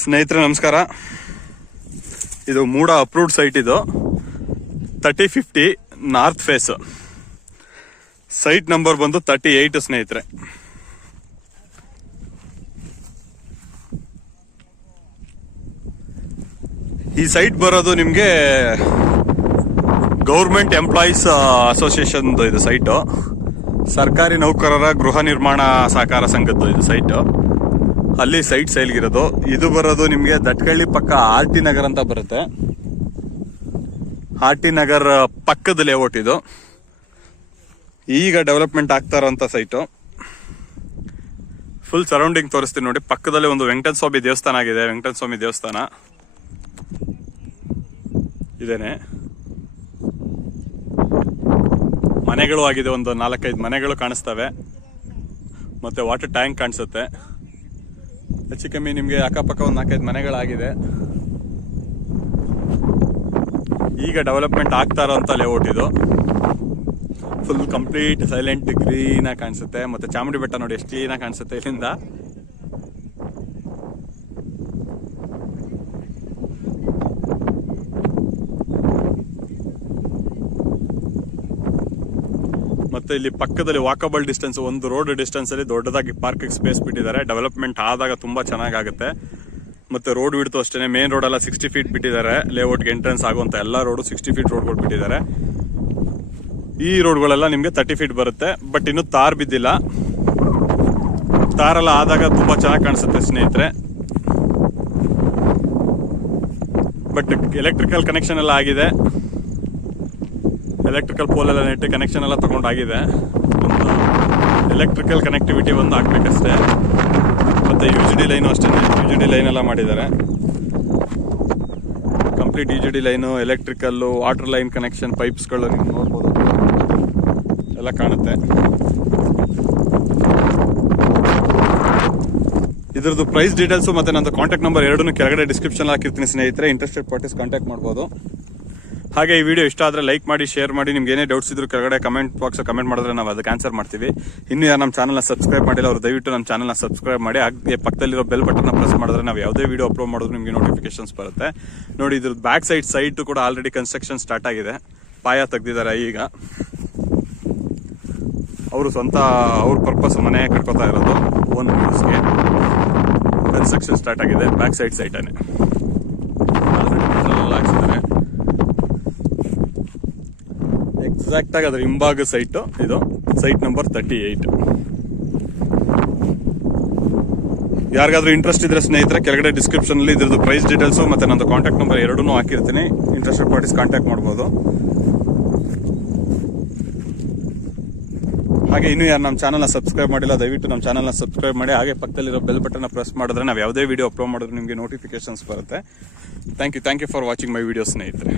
ಸ್ನೇಹಿತರೆ ನಮಸ್ಕಾರ. ಇದು ಮೂಡ ಅಪ್ರೂವ್ಡ್ ಸೈಟ್. ಇದು 3050 ನಾರ್ತ್ ಫೇಸ್. ಸೈಟ್ ನಂಬರ್ ಬಂದು 38 ಸ್ನೇಹಿತರೆ. ಈ ಸೈಟ್ ಬರೋದು ನಿಮಗೆ ಗೌರ್ಮೆಂಟ್ ಎಂಪ್ಲಾಯೀಸ್ ಅಸೋಸಿಯೇಷನ್ ಇದು ಸೈಟು. ಸರ್ಕಾರಿ ನೌಕರರ ಗೃಹ ನಿರ್ಮಾಣ ಸಹಕಾರ ಸಂಘದ್ದು ಇದು ಸೈಟು. ಅಲ್ಲಿ ಸೈಟ್ ಸೇಲ್ಗಿರೋದು. ಇದು ಬರೋದು ನಿಮಗೆ ದಟ್ಕಳ್ಳಿ ಪಕ್ಕ ಆರ್ಟಿ ನಗರ್ ಅಂತ ಬರುತ್ತೆ. ಆರ್ಟಿ ನಗರ್ ಪಕ್ಕದ ಲೇಔಟ್ ಇದು. ಈಗ ಡೆವಲಪ್ಮೆಂಟ್ ಆಗ್ತಾ ಇರೋಂಥ ಸೈಟು. ಫುಲ್ ಸರೌಂಡಿಂಗ್ ತೋರಿಸ್ತೀನಿ ನೋಡಿ. ಪಕ್ಕದಲ್ಲಿ ಒಂದು ವೆಂಕಟೇಶ್ವರ ಸ್ವಾಮಿ ದೇವಸ್ಥಾನ ಆಗಿದೆ. ವೆಂಕಟೇಶ್ವರ ಸ್ವಾಮಿ ದೇವಸ್ಥಾನ ಇದೇನೆ. ಮನೆಗಳು ಆಗಿದೆ, ಒಂದು 4-5 ಮನೆಗಳು ಕಾಣಿಸ್ತವೆ. ಮತ್ತೆ ವಾಟರ್ ಟ್ಯಾಂಕ್ ಕಾಣಿಸುತ್ತೆ. ಹೆಚ್ಚು ಕಮ್ಮಿ ನಿಮಗೆ ಅಕ್ಕಪಕ್ಕ ಒಂದು 4-5 ಮನೆಗಳಾಗಿದೆ. ಈಗ ಡೆವಲಪ್ಮೆಂಟ್ ಆಗ್ತಾ ಇರೋಂಥ ಲೇಔಟ್ ಇದು. ಫುಲ್ ಕಂಪ್ಲೀಟ್ ಸೈಲೆಂಟ್ ಗ್ರೀನ್ ಆಗಿ ಕಾಣಿಸುತ್ತೆ. ಮತ್ತೆ ಚಾಮುಂಡಿ ಬೆಟ್ಟ ನೋಡಿ ಎಷ್ಟು ಕ್ಲೀನ್ ಆಗಿ ಕಾಣಿಸುತ್ತೆ ಇಲ್ಲಿಂದ. ಮತ್ತೆ ಇಲ್ಲಿ ಪಕ್ಕದಲ್ಲಿ ವಾಕಬಲ್ ಡಿಸ್ಟೆನ್ಸ್, ಒಂದು ರೋಡ್ ಡಿಸ್ಟೆನ್ಸ್ ಅಲ್ಲಿ ದೊಡ್ಡದಾಗಿ ಪಾರ್ಕಿಂಗ್ ಸ್ಪೇಸ್ ಬಿಟ್ಟಿದ್ದಾರೆ. ಡೆವಲಪ್ಮೆಂಟ್ ಆದಾಗ ತುಂಬಾ ಚೆನ್ನಾಗುತ್ತೆ. ಮತ್ತೆ ರೋಡ್ ಬಿಡ್ತು ಅಷ್ಟೇ. ಮೇನ್ ರೋಡ್ ಎಲ್ಲ 60 ಫೀಟ್ ಬಿಟ್ಟಿದ್ದಾರೆ. ಲೇಔಟ್ಗೆ ಎಂಟ್ರೆನ್ಸ್ ಆಗುವಂತ ಎಲ್ಲ ರೋಡ್ 60 ಫೀಟ್ ರೋಡ್ಗಳು ಬಿಟ್ಟಿದ್ದಾರೆ. ಈ ರೋಡ್ಗಳೆಲ್ಲ ನಿಮ್ಗೆ 30 ಫೀಟ್ ಬರುತ್ತೆ. ಬಟ್ ಇನ್ನು ತಾರ್ ಬಿದ್ದಿಲ್ಲ. ತಾರೆಲ್ಲ ಆದಾಗ ತುಂಬಾ ಚೆನ್ನಾಗಿ ಕಾಣಿಸುತ್ತೆ ಸ್ನೇಹಿತರೆ. ಬಟ್ ಎಲೆಕ್ಟ್ರಿಕಲ್ ಕನೆಕ್ಷನ್ ಎಲ್ಲ ಆಗಿದೆ. ಎಲೆಕ್ಟ್ರಿಕಲ್ ಪೋಲ್ ಎಲ್ಲ ನೆಟ್ಟು ಕನೆಕ್ಷನ್ ಎಲ್ಲ ತಗೊಂಡಾಗಿದೆ. ಒಂದು ಎಲೆಕ್ಟ್ರಿಕಲ್ ಕನೆಕ್ಟಿವಿಟಿ ಒಂದು ಆಗ್ಬೇಕಷ್ಟೇ. ಮತ್ತೆ UGD ಲೈನು ಅಷ್ಟೇ. UGD ಲೈನ್ ಎಲ್ಲ ಮಾಡಿದ್ದಾರೆ. Complete UGD line, electrical, water line connection, ಪೈಪ್ಸ್ಗಳು ನೀವು ನೋಡ್ಬೋದು ಎಲ್ಲ ಕಾಣುತ್ತೆ. ಇದ್ರದ್ದು ಪ್ರೈಸ್ ಡೀಟೇಲ್ಸು ಮತ್ತೆ ನಂದು ಕಾಂಟ್ಯಾಕ್ಟ್ ನಂಬರ್ ಎರಡನ್ನೂ ಕೆಳಗಡೆ ಡಿಸ್ಕ್ರಿಪ್ಷನ್ ಹಾಕಿರ್ತೀನಿ ಸ್ನೇಹಿತರೆ. ಇಂಟ್ರೆಸ್ಟೆಡ್ ಪಾರ್ಟೀಸ್ ಕಾಂಟ್ಯಾಕ್ಟ್ ಮಾಡ್ಬೋದು. ಹಾಗೆ ಈ ವಿಡಿಯೋ ಇಷ್ಟ ಆದರೆ ಲೈಕ್ ಮಾಡಿ, ಶೇರ್ ಮಾಡಿ. ನಿಮ್ಗೆ ಏನೇ ಡೌಟ್ಸ್ ಇದ್ರು ಕೆಳಗಡೆ ಕಮೆಂಟ್ ಬಾಕ್ಸ್ ಕಮೆಂಟ್ ಮಾಡಿದ್ರೆ ನಾವು ಅದಕ್ಕೆ ಆನ್ಸರ್ ಮಾಡ್ತೀವಿ. ಇನ್ನು ಯಾರು ನಮ್ಮ ಚಾನಲ್ನ ಸಬ್ಸ್ಕ್ರೈಬ್ ಮಾಡಿಲ್ಲ ಅವರು ದಯವಿಟ್ಟು ನಮ್ಮ ಚಾನಲ್ನ ಸಬ್ಸ್ಕ್ರೈಬ್ ಮಾಡಿ. ಹಾಗೆ ಪಕ್ಕದಲ್ಲಿರೋ ಬೆಲ್ ಬಟನ್ನ ಪ್ರೆಸ್ ಮಾಡಿದ್ರೆ ನಾವು ಯಾವುದೇ ವಿಡಿಯೋ ಅಪ್ಲೋಡ್ ಮಾಡಿದ್ರು ನಿಮಗೆ ನೋಟಿಫಿಕೇಶನ್ಸ್ ಬರುತ್ತೆ. ನೋಡಿ, ಇದ್ರದ್ದು ಬ್ಯಾಕ್ ಸೈಟ್ ಕೂಡ ಆಲ್ರೆಡಿ ಕನ್ಸ್ಟ್ರಕ್ಷನ್ ಸ್ಟಾರ್ಟ್ ಆಗಿದೆ. ಪಾಯ ತೆಗ್ದಿದ್ದಾರೆ. ಈಗ ಅವರು ಸ್ವಂತ ಅವ್ರ ಪರ್ಪಸ್ ಮನೆ ಕಟ್ಕೋತಾ ಇರೋದು ಓನ್ ಯೂಸ್ಗೆ. ಕನ್ಸ್ಟ್ರಕ್ಷನ್ ಸ್ಟಾರ್ಟ್ ಆಗಿದೆ. ಬ್ಯಾಕ್ ಸೈಟನ್ನೇ ಹಾಕ್ಸಿದ್ದಾರೆ. ಎಕ್ಸಾಕ್ಟ್ ಆಗಿ ಅದ್ರ ಹಿಂಭಾಗ ಸೈಟು ಇದು. Site number 38. ಯಾರಿಗಾದ್ರೂ ಇಂಟ್ರೆಸ್ಟ್ ಇದ್ರೆ ಸ್ನೇಹಿತರೆ ಕೆಳಗಡೆ ಡಿಸ್ಕ್ರಿಪ್ಷನ್ ಅಲ್ಲಿ ಇದ್ರದ್ದು ಪ್ರೈಸ್ ಡೀಟೇಲ್ಸ್ ಮತ್ತೆ ನಂದು ಕಾಂಟ್ಯಾಕ್ಟ್ ನಂಬರ್ ಎರಡನ್ನೂ ಹಾಕಿರ್ತೀನಿ. ಇಂಟ್ರೆಸ್ಟೆಡ್ ಪಾರ್ಟೀಸ್ ಕಾಂಟ್ಯಾಕ್ಟ್ ಮಾಡ್ಬೋದು. ಹಾಗೆ ಇನ್ನೂ ಯಾರು ನಮ್ಮ ಚಾನಲ್ನ ಸಬ್ಸ್ಕ್ರೈಬ್ ಮಾಡಿಲ್ಲ ದಯವಿಟ್ಟು ನಮ್ಮ ಚಾನಲ್ನ ಸಬ್ಸ್ಕ್ರೈಬ್ ಮಾಡಿ. ಹಾಗೆ ಪಕ್ಕದಲ್ಲಿರೋ ಬೆಲ್ ಬಟನ್ನ ಪ್ರೆಸ್ ಮಾಡಿದ್ರೆ ನಾವು ಯಾವುದೇ ವಿಡಿಯೋ ಅಪ್ಲೋಡ್ ಮಾಡಿದ್ರೆ ನಿಮಗೆ ನೋಟಿಫಿಕೇಶನ್ಸ್ ಬರುತ್ತೆ. Thank you for watching my video ಸ್ನೇಹಿತರೆ.